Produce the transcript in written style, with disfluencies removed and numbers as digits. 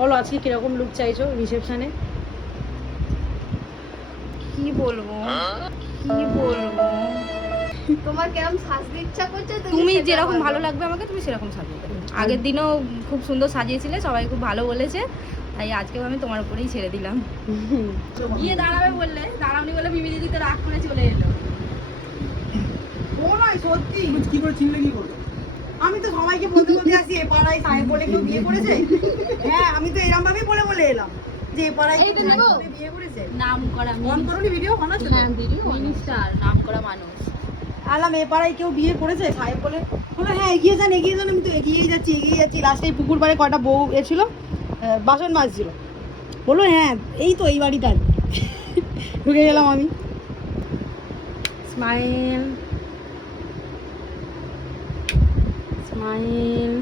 বলো আজকে কিরকম লুক চাইছো রিসেপশনে? কি বলবো কি বলবো, তোমার কেমন সাজতে ইচ্ছা করছে তুমি সেটা যেরকম বলো। ভালো লাগবে আমাকে তুমি সেরকম সাজিয়ে দেবে। আগের দিনও খুব সুন্দর সাজিয়েছিলে, সবাই খুব ভালো বলেছে, তাই আজকেও আমি তোমার উপরেই ছেড়ে দিলাম। গিয়ে দাঁড়াবে বললে, দাঁড়াবনি বলে মিমি দিদি তো রাগ করে চলে এলো। ও নয় সত্যি কি করে চিনলে কি করবে? আমি তো সবাইকে বলতে বলতে আসি এ পাড়ায় সাহেব বলে কেউ বিয়ে করেছে। হ্যাঁ আমি তো এরকম ভাবেই বলে বলে এলাম যে এ পাড়ায় কেউ সাহেব বলে বিয়ে করেছে। নাম করা অন করনি ভিডিও অন আছে? হ্যাঁ ভিডিও মিনিস্টার, নাম করা মানুষ। আলাম এ পাড়ায় কেউ বিয়ে করেছে সাহেব বলে। বলে হ্যাঁ এগিয়ে যান আমি তো এগিয়েই যাচ্ছি লাস্টে পুকুর পাড়ে কটা বউ এছিল, বাসন মাজছিল। বললো হ্যাঁ এই তো এই বাড়িটাই। ঢুকে গেলাম আমি। Smile smile.